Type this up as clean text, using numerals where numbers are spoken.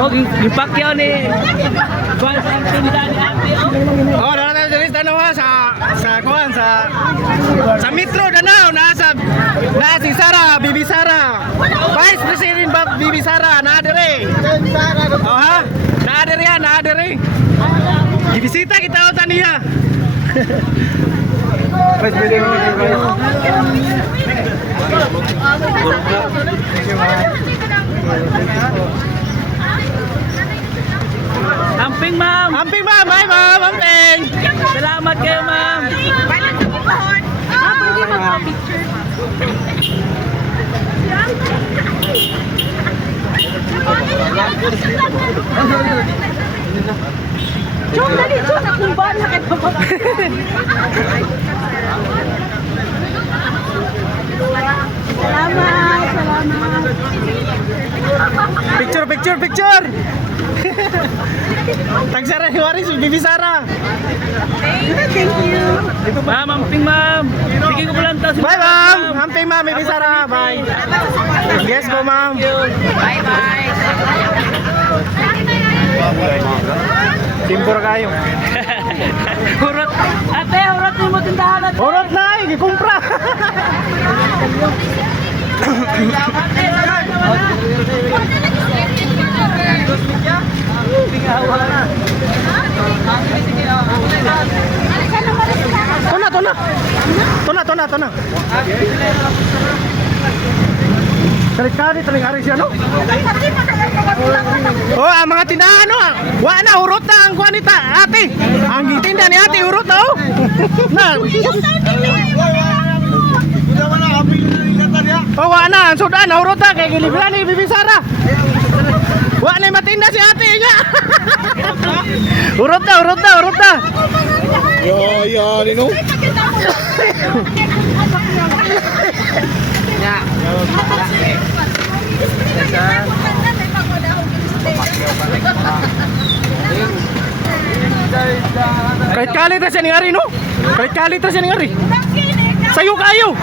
Yung pakyaw ni kuan sa tindahan ni ate. Oh, dala tayo diri Danawa sa Metro Danao na si Sara, Bibi Sara. Vice President Bibi Sara na dire. Oh ha? Na dire. Gibisita kita o taniya. Vice President Amping ma'am. Amping ma'am, hi ma'am, amping. Salamat kayo ma'am. Pwede mag-picture. Chong, dali, Chong, akong bala ka ito. Salamat. Picture. Tagsara ni Waris, Bibi Sara. Thank you. Ma'am, amping ma'am. Sige ko lang tayo. Bye ma'am, amping ma'am, Bibi Sara, bye. Yes po ma'am. Bye-bye. Timpor kayo. Hurot. Ate, hurot mo tindahan natin. Urot na, gikumpra. Tuna. Kali-kali taling ari siya, no? Oh, ang mga tindahan, no? Wa na, urot na ang kuha ni ate. Ang gitinda ni ate, urot na, oh. Na. Oh, wa na, ang sudan, urot na. Kaya gilibran ni Bibi Sara. Wa na matinda si ate niya. Urot na. Yo, Lino. Kahit kalit na siya ni Ari, no? Kahit kalit na siya ni Ari. Sayo kayo!